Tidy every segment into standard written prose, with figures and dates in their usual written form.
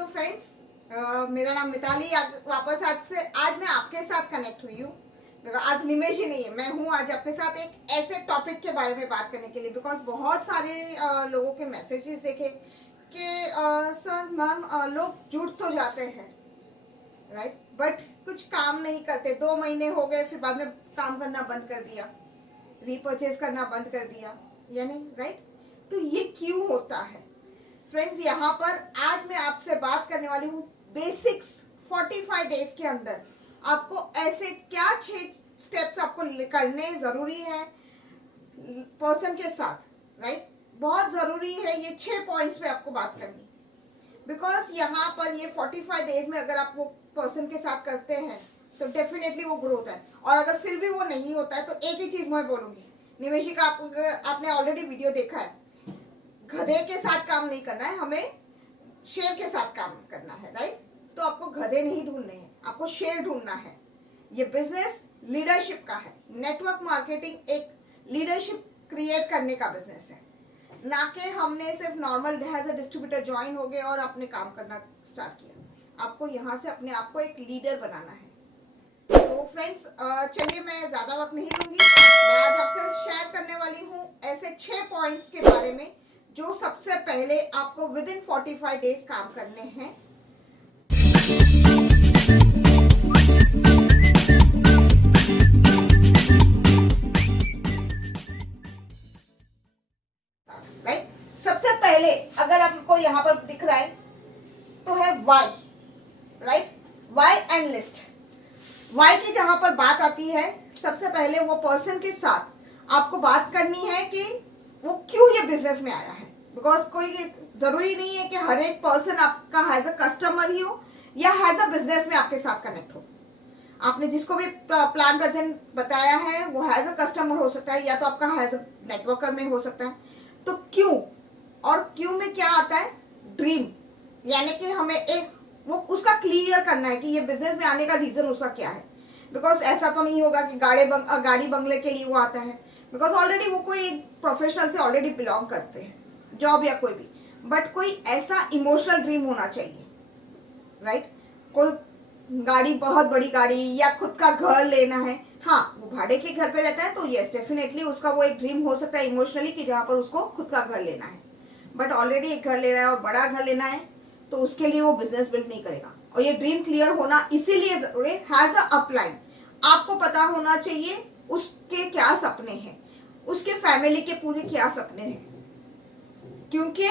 So friends, मेरा नाम मिताली। वापस आज मैं आपके साथ कनेक्ट हुई हूँ। आज निमेश ही नहीं है, मैं हूँ आज आपके साथ एक ऐसे टॉपिक के बारे में बात करने के लिए। बिकॉज बहुत सारे लोगों के मैसेजेस देखे कि सर मैम लोग जुड़ तो जाते हैं, राइट, बट कुछ काम नहीं करते। 2 महीने हो गए, फिर बाद में काम करना बंद कर दिया, रीपरचेज करना बंद कर दिया, यानी राइट। तो ये क्यों होता है फ्रेंड्स? यहाँ पर आज मैं आपसे बात करने वाली हूँ बेसिक्स। 45 डेज के अंदर आपको ऐसे क्या 6 स्टेप्स आपको करने जरूरी है पर्सन के साथ, राइट। बहुत जरूरी है ये 6 पॉइंट्स पे आपको बात करनी। बिकॉज यहाँ पर ये 45 डेज में अगर आप वो पर्सन के साथ करते हैं तो डेफिनेटली वो ग्रोथ है। और अगर फिर भी वो नहीं होता है तो एक ही चीज मैं बोलूंगी, निवेशी का आपने ऑलरेडी वीडियो देखा है, गधे के साथ काम नहीं करना है, हमें शेर के साथ काम करना है, राइट। तो आपको गधे नहीं ढूंढने हैं, आपको शेर ढूंढना है। ये बिजनेस लीडरशिप का है। नेटवर्क मार्केटिंग एक लीडरशिप क्रिएट करने का बिजनेस है, ना कि हमने सिर्फ normal as a distributor join हो गए और अपने काम करना स्टार्ट किया। आपको यहाँ से अपने आप को एक लीडर बनाना है। तो फ्रेंड्स, चलिए मैं ज्यादा वक्त नहीं लूंगी। मैं आज आपसे शेयर करने वाली हूँ ऐसे 6 पॉइंट्स के बारे में जो सबसे पहले आपको विद इन 45 डेज काम करने हैं। राइट, सबसे पहले अगर आपको यहां पर दिख रहा है तो है Y, right. Y and list. Y की जहां पर बात आती है, सबसे पहले वो पर्सन के साथ आपको बात करनी है कि वो क्यों ये बिजनेस में आया है। बिकॉज कोई जरूरी नहीं है कि हर एक पर्सन आपका एज अ कस्टमर ही हो या एज अ बिजनेस में आपके साथ कनेक्ट हो। आपने जिसको भी प्लान प्रेजेंट बताया है वो एज अ कस्टमर हो सकता है या तो आपका एज अ नेटवर्कर में हो सकता है। तो क्यों, और क्यों में क्या आता है, ड्रीम, यानी कि हमें एक वो उसका क्लियर करना है कि ये बिजनेस में आने का रीजन उसका क्या है। बिकॉज ऐसा तो नहीं होगा कि गाड़ी बंगले के लिए वो आता है। बिकॉज ऑलरेडी वो कोई एक प्रोफेशनल से ऑलरेडी बिलोंग करते हैं, जॉब या कोई भी, बट कोई ऐसा इमोशनल ड्रीम होना चाहिए, राइट। कोई गाड़ी, बहुत बड़ी गाड़ी या खुद का घर लेना है। हाँ, वो भाड़े के घर पे रहता है तो यस डेफिनेटली उसका वो एक ड्रीम हो सकता है इमोशनली कि जहां पर उसको खुद का घर लेना है। बट ऑलरेडी एक घर ले रहा है और बड़ा घर लेना है तो उसके लिए वो बिजनेस बिल्ड नहीं करेगा। और ये ड्रीम क्लियर होना इसीलिए जरूरी हैज अ अपलाइन। आपको पता होना चाहिए उसके क्या सपने हैं, उसके फैमिली के पूरे क्या सपने हैं। क्योंकि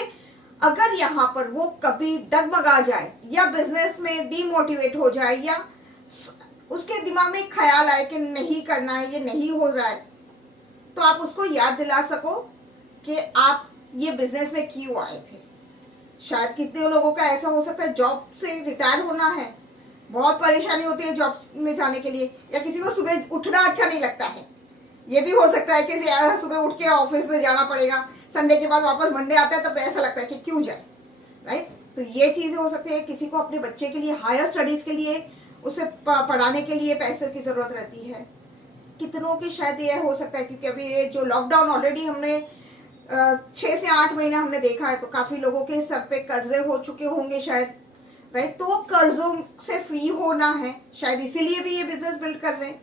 अगर यहाँ पर वो कभी डगमगा जाए या बिजनेस में डीमोटिवेट हो जाए या उसके दिमाग में एक ख्याल आए कि नहीं करना है, ये नहीं हो रहा है, तो आप उसको याद दिला सको कि आप ये बिजनेस में क्यों आए थे। शायद कितने लोगों का ऐसा हो सकता है जॉब से रिटायर होना है, बहुत परेशानी होती है जॉब में जाने के लिए, या किसी को सुबह उठना अच्छा नहीं लगता है। ये भी हो सकता है कि सुबह उठ के ऑफिस में जाना पड़ेगा, संडे के बाद वापस मंडे आता है तब ऐसा लगता है कि क्यों जाए, राइट। तो ये चीजें हो सकती है। किसी को अपने बच्चे के लिए हायर स्टडीज के लिए उसे पढ़ाने के लिए पैसे की जरूरत रहती है। कितनों की शायद ये हो सकता है क्योंकि अभी ये जो लॉकडाउन ऑलरेडी हमने 6 से 8 महीना हमने देखा है तो काफी लोगों के सर पे कर्जे हो चुके होंगे शायद, राइट। तो वो कर्जों से फ्री होना है, शायद इसीलिए भी ये बिजनेस बिल्ड कर रहे हैं।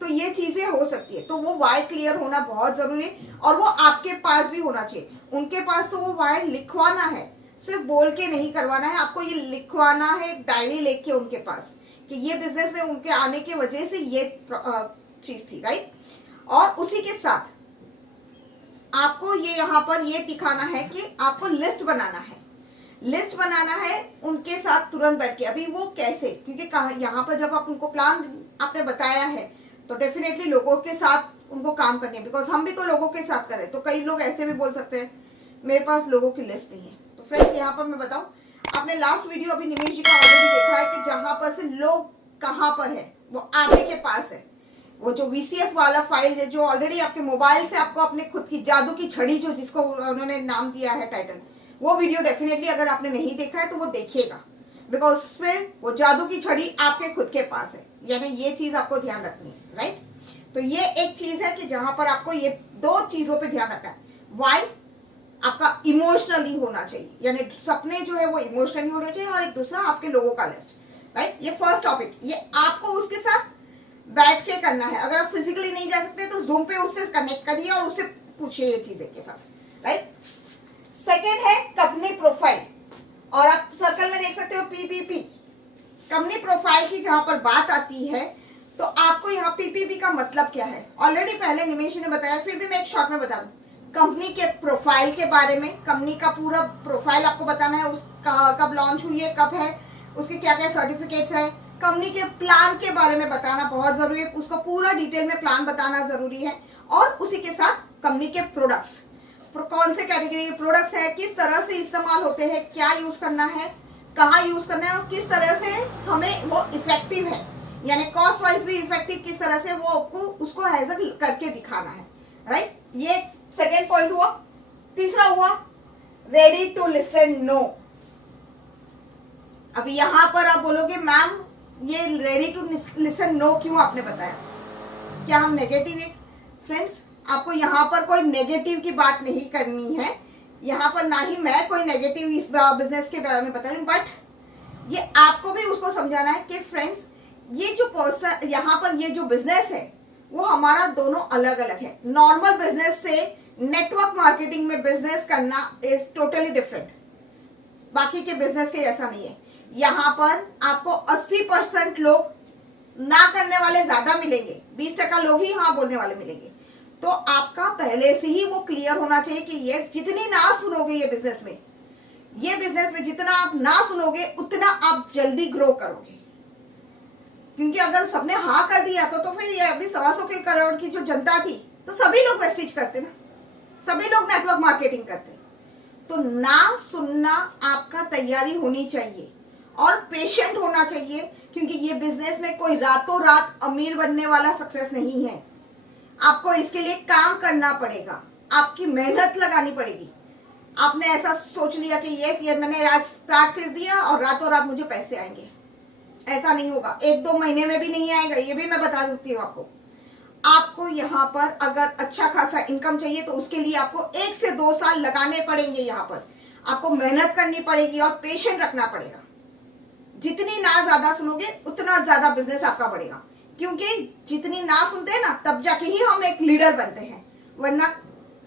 तो ये चीजें हो सकती है। तो वो वाई क्लियर होना बहुत जरूरी है और वो आपके पास भी होना चाहिए। उनके पास तो वो वाई लिखवाना है, सिर्फ बोल के नहीं करवाना है, आपको ये लिखवाना है एक डायरी लेके उनके पास कि ये बिजनेस में उनके आने की वजह से ये चीज थी, राइट। और उसी के साथ आपको ये यहाँ पर ये दिखाना है कि आपको लिस्ट बनाना है। लिस्ट बनाना है उनके साथ तुरंत बैठ के। अभी वो कैसे, क्योंकि यहाँ पर जब आप उनको प्लान आपने बताया है तो डेफिनेटली लोगों के साथ उनको काम करनी है। बिकॉज हम भी तो लोगों के साथ करें। तो कई लोग ऐसे भी बोल सकते हैं मेरे पास लोगों की लिस्ट नहीं है। तो फ्रेंड्स, यहाँ पर मैं बताऊं, आपने लास्ट वीडियो अभी निमेश जी का ऑलरेडी देखा है कि जहां पर से लोग कहां पर है, वो आपके के पास है। वो जो VCF वाला फाइल है जो ऑलरेडी आपके मोबाइल से आपको अपने खुद की जादू की छड़ी, जो जिसको उन्होंने नाम दिया है टाइटल, वो वीडियो डेफिनेटली अगर आपने नहीं देखा है तो वो देखिएगा। बिकॉज उसमें वो जादू की छड़ी आपके खुद के पास है, यानी ये चीज आपको ध्यान रखनी है, राइट। तो ये एक चीज है कि जहां पर आपको ये 2 चीजों पे ध्यान रखना है। वाई, आपका इमोशनली होना चाहिए, यानी सपने जो है वो इमोशनली होने चाहिए, और एक दूसरा आपके लोगों का लिस्ट, राइट। ये फर्स्ट टॉपिक, ये आपको उसके साथ बैठ के करना है। अगर आप फिजिकली नहीं जा सकते तो जूम पे उससे कनेक्ट करिए और उससे पूछिए ये चीजें के साथ, राइट। सेकेंड है कंपनी प्रोफाइल, और आप सर्कल में देख सकते हो पीपीपी, कंपनी प्रोफाइल की जहां पर बात आती है तो आपको यहाँ पीपीपी का मतलब क्या है ऑलरेडी पहले निमेश ने बताया, फिर भी मैं एक शॉर्ट में बता दूं। कंपनी के प्रोफाइल के बारे में, कंपनी का पूरा प्रोफाइल आपको बताना है, कब लॉन्च हुई है, कब है, उसके क्या क्या सर्टिफिकेट्स है। कंपनी के प्लान के बारे में बताना बहुत जरूरी है, उसका पूरा डिटेल में प्लान बताना जरूरी है। और उसी के साथ कंपनी के प्रोडक्ट्स, कौन से कैटेगरी के प्रोडक्ट्स है, किस तरह से इस्तेमाल होते हैं, क्या यूज करना है, कहाँ यूज करना है, और किस तरह से हमें वो इफेक्टिव है, यानी कॉस्ट वाइज भी इफेक्टिव किस तरह से वो आपको उसको एज करके दिखाना है, राइट। ये सेकेंड पॉइंट हुआ। तीसरा हुआ रेडी टू लिसन नो। अब यहां पर आप बोलोगे मैम ये रेडी टू लिसन नो क्यों आपने बताया, क्या हम नेगेटिव है? फ्रेंड्स, आपको यहाँ पर कोई नेगेटिव की बात नहीं करनी है, यहाँ पर ना ही मैं कोई नेगेटिव इस बिजनेस के बारे में बता रही हूँ, बट ये आपको भी उसको समझाना है कि फ्रेंड्स ये जो पर्सन यहाँ पर ये जो बिजनेस है वो हमारा दोनों अलग अलग है। नॉर्मल बिजनेस से नेटवर्क मार्केटिंग में बिजनेस करना इज टोटली डिफरेंट, बाकी के बिजनेस के जैसा नहीं है। यहाँ पर आपको 80% लोग ना करने वाले ज्यादा मिलेंगे, 20% लोग ही हाँ बोलने वाले मिलेंगे। तो आपका पहले से ही वो क्लियर होना चाहिए कि ये जितनी ना सुनोगे ये बिजनेस में जितना आप ना सुनोगे उतना आप जल्दी ग्रो करोगे। क्योंकि अगर सबने हाँ कर दिया तो फिर ये अभी 125 करोड़ की जो जनता थी तो सभी लोग वेस्टेज करते ना, सभी लोग नेटवर्क मार्केटिंग करते। तो ना सुनना आपका तैयारी होनी चाहिए और पेशेंट होना चाहिए, क्योंकि ये बिजनेस में कोई रातों रात अमीर बनने वाला सक्सेस नहीं है। आपको इसके लिए काम करना पड़ेगा, आपकी मेहनत लगानी पड़ेगी। आपने ऐसा सोच लिया कि ये मैंने आज स्टार्ट कर दिया और रातों रात मुझे पैसे आएंगे, ऐसा नहीं होगा। 1-2 महीने में भी नहीं आएगा, ये भी मैं बता देती हूँ आपको। आपको यहाँ पर अगर अच्छा खासा इनकम चाहिए तो उसके लिए आपको 1 से 2 साल लगाने पड़ेंगे। यहाँ पर आपको मेहनत करनी पड़ेगी और पेशेंट रखना पड़ेगा। जितनी ना ज्यादा सुनोगे उतना ज्यादा बिजनेस आपका बढ़ेगा, क्योंकि जितनी ना सुनते हैं ना तब जाके ही हम एक लीडर बनते हैं, वरना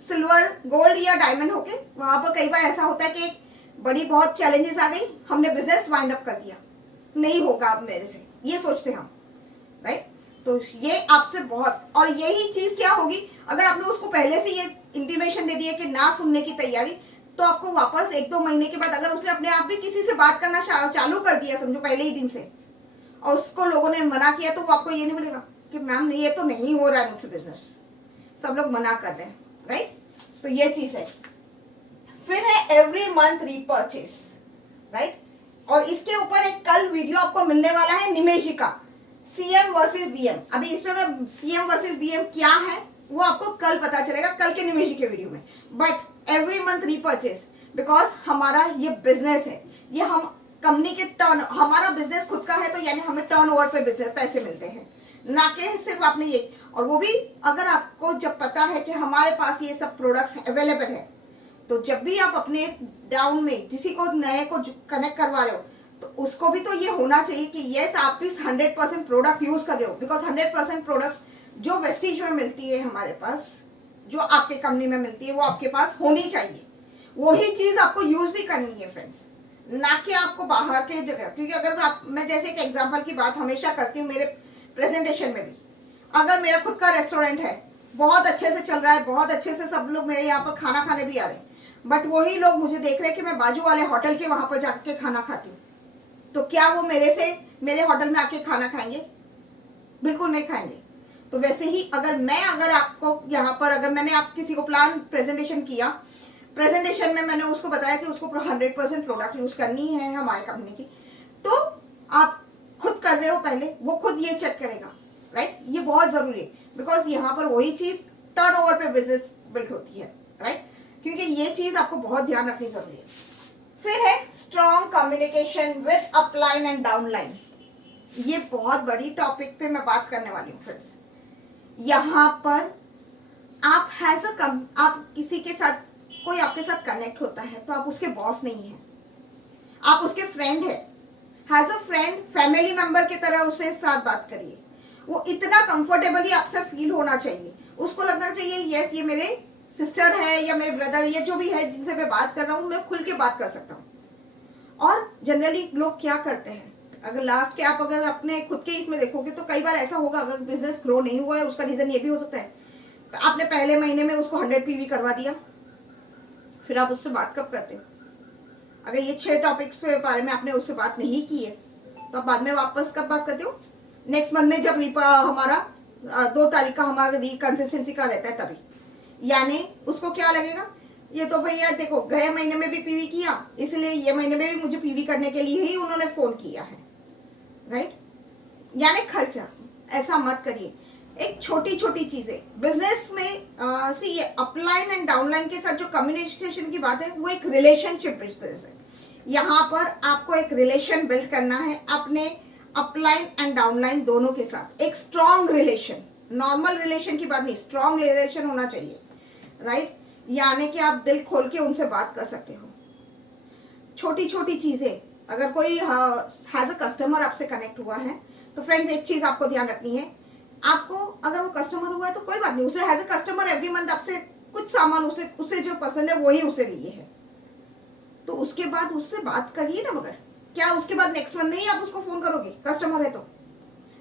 सिल्वर गोल्ड या डायमंड होके वहां पर कई बार ऐसा होता है कि एक बड़ी बहुत चैलेंजेस आ गई, हमने बिजनेस वाइंड अप कर दिया, नहीं होगा अब मेरे से, ये सोचते हम, राइट। तो ये आपसे बहुत, और यही चीज क्या होगी अगर आपने उसको पहले से ये इंटीमेशन दे दिया कि ना सुनने की तैयारी, तो आपको वापस 1-2 महीने के बाद अगर उसने अपने आप भी किसी से बात करना चालू कर दिया समझो पहले ही दिन से, और उसको लोगों ने मना किया, तो वो आपको ये नहीं मिलेगा कि मैम नहीं ये तो नहीं हो रहा है मुझसे बिजनेस, सब लोग मना कर रहे हैं, राइट। तो ये चीज है। फिर है एवरी मंथ रीपर्चेस, राइट। और इसके ऊपर एक कल वीडियो आपको मिलने वाला है निमेश जी का, सीएम वर्सेस बीएम। अभी इसमें मैं सीएम वर्सेस बीएम क्या है वो आपको कल पता चलेगा, कल के निमेश जी के वीडियो में। But every month repurchase, because हमारा ये बिजनेस है, ये हम कंपनी के टर्न, हमारा बिजनेस खुद का है तो यानी हमें टर्नओवर पे बिजनेस पैसे मिलते हैं, ना कि सिर्फ आपने ये। और वो भी अगर आपको जब पता है कि हमारे पास ये सब प्रोडक्ट्स अवेलेबल है, तो जब भी आप अपने डाउन में किसी को नए को कनेक्ट करवा रहे हो तो उसको भी तो ये होना चाहिए कि यस आप भी 100% प्रोडक्ट यूज कर रहे हो, बिकॉज 100% प्रोडक्ट्स जो वेस्टीज में मिलती है हमारे पास, जो आपके कंपनी में मिलती है, वो आपके पास होनी चाहिए। वही चीज आपको यूज भी करनी है फ्रेंड्स, ना कि आपको बाहर के जगह। क्योंकि अगर आप, मैं जैसे एक एग्जांपल की बात हमेशा करती हूँ मेरे प्रेजेंटेशन में भी, अगर मेरा खुद का रेस्टोरेंट है, बहुत अच्छे से चल रहा है, बहुत अच्छे से सब लोग मेरे यहाँ पर खाना खाने भी आ रहे हैं, बट वही लोग मुझे देख रहे हैं कि मैं बाजू वाले होटल के वहां पर जाके खाना खाती हूँ, तो क्या वो मेरे होटल में आके खाना खाएंगे? बिल्कुल नहीं खाएंगे। तो वैसे ही अगर आपको यहाँ पर, अगर मैंने आप किसी को प्लान प्रेजेंटेशन किया, प्रेजेंटेशन में मैंने उसको बताया कि उसको 100% प्रोडक्ट यूज करनी है हमारे कंपनी की, तो आप खुद कर रहे हो पहले, वो खुद ये चेक करेगा, राइट। ये बहुत जरूरी है, बिकॉज यहाँ पर वही चीज टर्नओवर पे बिजनेस बिल्ड होती है, राइट। क्योंकि ये चीज आपको बहुत ध्यान रखनी जरूरी है। फिर है strong communication with upline and downline. ये बहुत बड़ी टॉपिक पे मैं बात करने वाली हूँ फ्रेंड्स। यहाँ पर आप आप किसी के साथ कोई आपके साथ कनेक्ट होता है तो आप उसके बॉस नहीं हैं, आप उसके फ्रेंड है। Has a friend, family member की तरह उससे साथ बात करिए। वो इतना कंफर्टेबली आपसे फील होना चाहिए, उसको लगना चाहिए यस ये मेरे सिस्टर है या मेरे ब्रदर या जो भी है जिनसे मैं बात कर रहा हूँ, मैं खुल के बात कर सकता हूँ। और जनरली लोग क्या करते हैं, अगर लास्ट के आप अगर अपने खुद के इसमें देखोगे तो कई बार ऐसा होगा, अगर बिजनेस ग्रो नहीं हुआ है उसका रीजन ये भी हो सकता है आपने पहले महीने में उसको 100 पीवी करवा दिया, फिर आप उससे बात कब करते हो? अगर ये 6 टॉपिक्स के बारे में आपने उससे बात नहीं की है तो आप बाद में वापस कब बात करते हो? नेक्स्ट मंथ में जब हमारा 2 तारीख का हमारा कंसिस्टेंसी का रहता है तभी। यानी उसको क्या लगेगा, ये तो भैया देखो गए महीने में भी पीवी किया, इसलिए ये महीने में भी मुझे पीवी करने के लिए ही उन्होंने फोन किया है, राइट? यानी खर्चा ऐसा मत करिए। एक छोटी छोटी चीजें बिजनेस में सी ये अपलाइन एंड डाउनलाइन के साथ जो कम्युनिकेशन की बात है वो एक रिलेशनशिप बिजनेस है। यहाँ पर आपको एक रिलेशन बिल्ड करना है अपने अपलाइन एंड डाउनलाइन दोनों के साथ, एक स्ट्रॉन्ग रिलेशन, नॉर्मल रिलेशन की बात नहीं, स्ट्रॉन्ग रिलेशन होना चाहिए, राइट? यानी कि आप दिल खोल के उनसे बात कर सकते हो। छोटी छोटी चीजें, अगर कोई हैज अ कस्टमर आपसे कनेक्ट हुआ है तो फ्रेंड्स एक चीज आपको ध्यान रखनी है, आपको अगर वो कस्टमर हुआ है तो कोई बात नहीं, उसे has a customer every month आपसे कुछ सामान उसे जो पसंद है वही उसे लिए है, तो उसके बाद उससे बात करिए ना। मगर क्या उसके बाद नेक्स्ट मंथ में ही आप उसको फोन करोगे? कस्टमर है तो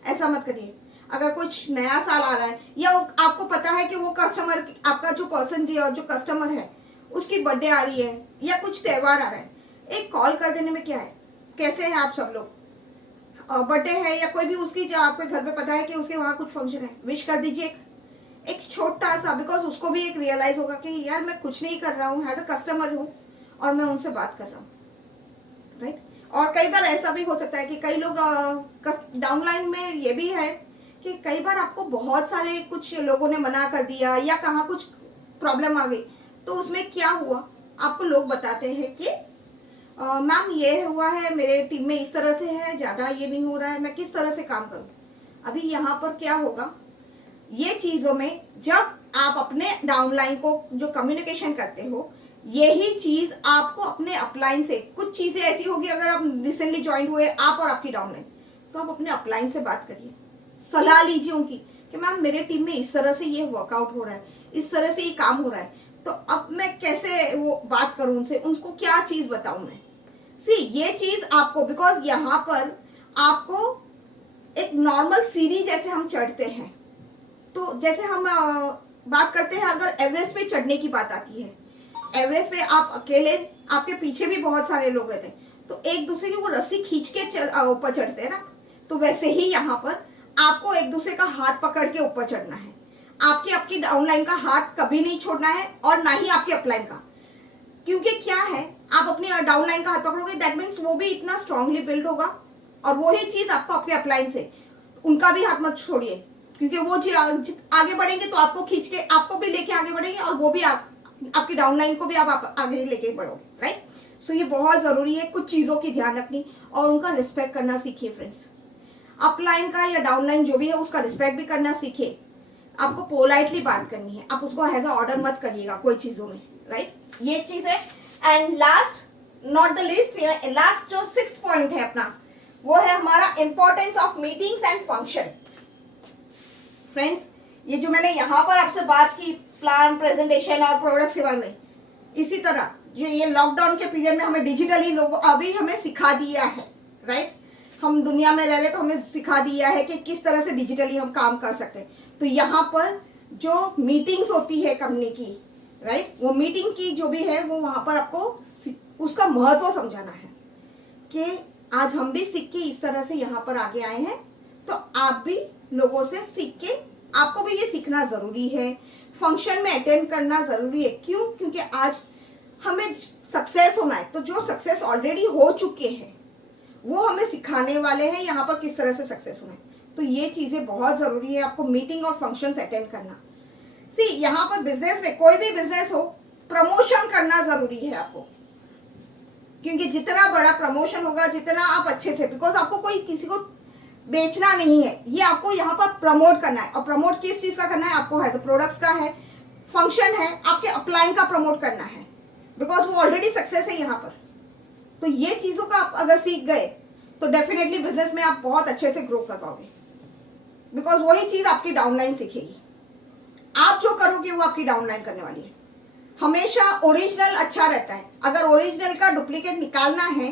ऐसा मत करिए। अगर कुछ नया साल आ रहा है या आपको पता है कि वो कस्टमर आपका जो पर्सन जो कस्टमर है उसकी बर्थडे आ रही है या कुछ त्योहार आ रहा है, एक कॉल कर देने में क्या है, कैसे हैं आप सब लोग, बर्थडे है या कोई भी उसकी जो आपके घर पे पता है कि उसके वहां कुछ फंक्शन है, विश कर दीजिए एक छोटा सा, बिकॉज उसको भी एक रियलाइज होगा कि यार मैं कुछ नहीं कर रहा हूँ, एज अ कस्टमर हूँ और मैं उनसे बात कर रहा हूँ, राइट? और कई बार ऐसा भी हो सकता है कि कई लोग डाउनलाइन में ये भी है कि कई बार आपको बहुत सारे कुछ लोगों ने मना कर दिया या कहाँ कुछ प्रॉब्लम आ गई, तो उसमें क्या हुआ आपको लोग बताते हैं कि मैम ये हुआ है, मेरे टीम में इस तरह से है, ज्यादा ये नहीं हो रहा है, मैं किस तरह से काम करूं। अभी यहाँ पर क्या होगा, ये चीजों में जब आप अपने डाउनलाइन को जो कम्युनिकेशन करते हो, यही चीज आपको अपने अपलाइन से, कुछ चीजें ऐसी होगी अगर आप रिसेंटली ज्वाइन हुए आप और आपकी डाउनलाइन, तो आप अपने अपलाइन से बात करिए, सलाह लीजिए उनकी कि मैम मेरे टीम में इस तरह से ये वर्कआउट हो रहा है, इस तरह से ये काम हो रहा है, तो अब मैं कैसे वो बात करूं उनसे, उनको क्या चीज बताऊं मैं। सी ये चीज आपको, बिकॉज यहाँ पर आपको एक नॉर्मल सीढ़ी जैसे हम चढ़ते हैं, तो जैसे हम बात करते हैं अगर एवरेस्ट पे चढ़ने की बात आती है, एवरेस्ट पे आप अकेले, आपके पीछे भी बहुत सारे लोग रहते हैं, तो एक दूसरे की वो रस्सी खींच के ऊपर चढ़ते हैं ना, तो वैसे ही यहाँ पर आपको एक दूसरे का हाथ पकड़ के ऊपर चढ़ना है। आपकी डाउनलाइन का हाथ कभी नहीं छोड़ना है और ना ही आपके अपलाइन का, क्योंकि क्या है, आप अपनी डाउनलाइन का हाथ पकड़ोगे दैट मीन्स वो भी इतना स्ट्रांगली बिल्ड होगा, और वही चीज आपको आपके अपलाइन से, उनका भी हाथ मत छोड़िए, क्योंकि वो आगे बढ़ेंगे तो आपको खींच के आपको भी लेके आगे बढ़ेंगे और वो भी आपकी डाउनलाइन को भी आप आगे लेके बढ़ोगे, राइट? सो ये बहुत जरूरी है कुछ चीजों की ध्यान रखनी और उनका रिस्पेक्ट करना सीखिए फ्रेंड्स। अपलाइन का या डाउनलाइन जो भी है उसका रिस्पेक्ट भी करना सीखिए। आपको पोलाइटली बात करनी है, आप उसको एज अ ऑर्डर मत करिएगा कोई चीजों में, राइट? ये चीज है। And last not the list, last जो 6th पॉइंट है अपना, वो है हमारा importance of meetings and function. Friends ये जो मैंने यहाँ पर आपसे बात की प्लान, प्रेजेंटेशन और प्रोडक्ट्स के बारे में, इसी तरह जो ये लॉकडाउन के पीरियड में हमें डिजिटली लोगों अभी हमें सिखा दिया है, राइट? हम दुनिया में रह रहे तो हमें सिखा दिया है कि किस तरह से डिजिटली हम काम कर सकते हैं। तो यहाँ पर जो मीटिंग्स होती है कंपनी की, राइट, वो मीटिंग की जो भी है वो वहां पर आपको उसका महत्व समझाना है कि आज हम भी सीख के इस तरह से यहाँ पर आगे आए हैं, तो आप भी लोगों से सीख के, आपको भी ये सीखना जरूरी है, फंक्शन में अटेंड करना जरूरी है। क्यों? क्योंकि आज हमें सक्सेस होना है, तो जो सक्सेस ऑलरेडी हो चुके हैं वो हमें सिखाने वाले हैं यहाँ पर किस तरह से सक्सेस होना है। तो ये चीजें बहुत जरूरी है, आपको मीटिंग और फंक्शंस अटेंड करना। सी यहाँ पर बिजनेस में, कोई भी बिजनेस हो, प्रमोशन करना जरूरी है आपको, क्योंकि जितना बड़ा प्रमोशन होगा, जितना आप अच्छे से, बिकॉज आपको कोई किसी को बेचना नहीं है, ये आपको यहाँ पर प्रमोट करना है। और प्रमोट किस चीज का करना है आपको? है प्रोडक्ट्स का है, फंक्शन है, आपके अपलाइन का प्रमोट करना है, बिकॉज वो ऑलरेडी सक्सेस है यहाँ पर। तो ये चीजों का आप अगर सीख गए तो डेफिनेटली बिजनेस में आप बहुत अच्छे से ग्रो कर पाओगे, बिकॉज वही चीज आपकी डाउनलाइन सीखेगी। आप जो करोगे वो आपकी डाउनलाइन करने वाली है। हमेशा ओरिजिनल अच्छा रहता है। अगर ओरिजिनल का डुप्लीकेट निकालना है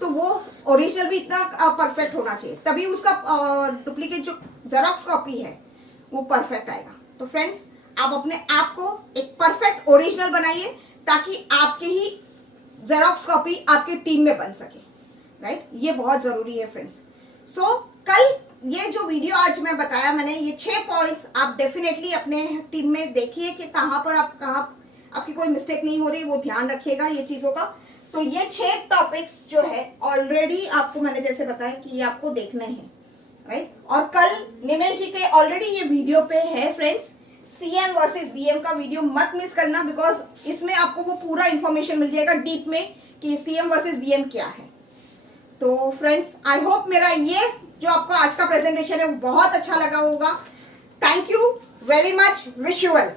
तो वो ओरिजिनल भी इतना परफेक्ट होना चाहिए, तभी उसका डुप्लीकेट जो जेरॉक्स कॉपी है वो परफेक्ट आएगा। तो फ्रेंड्स, आप अपने आप को एक परफेक्ट ओरिजिनल बनाइए ताकि आपकी ही जेरॉक्स कॉपी आपके टीम में बन सके, राइट? ये बहुत जरूरी है फ्रेंड्स। सो कल ये जो वीडियो आज मैं बताया मैंने, ये 6 पॉइंट्स आप डेफिनेटली अपने टीम में देखिए कि कहाँ पर आपकी कोई मिस्टेक नहीं हो रही, वो ध्यान रखिएगा ये चीजों का। तो ये 6 टॉपिक्स जो है ऑलरेडी आपको मैंने जैसे बताया कि ये आपको देखने हैं, राइट? और कल निमेश जी के ऑलरेडी ये वीडियो पे है फ्रेंड्स, CM वर्सेस BM का वीडियो मत मिस करना, बिकॉज इसमें आपको वो पूरा इंफॉर्मेशन मिल जाएगा डीप में कि CM वर्सेस BM क्या है। तो फ्रेंड्स, आई होप मेरा ये जो आपको आज का प्रेजेंटेशन है वो बहुत अच्छा लगा होगा। Thank you very much, wish you well.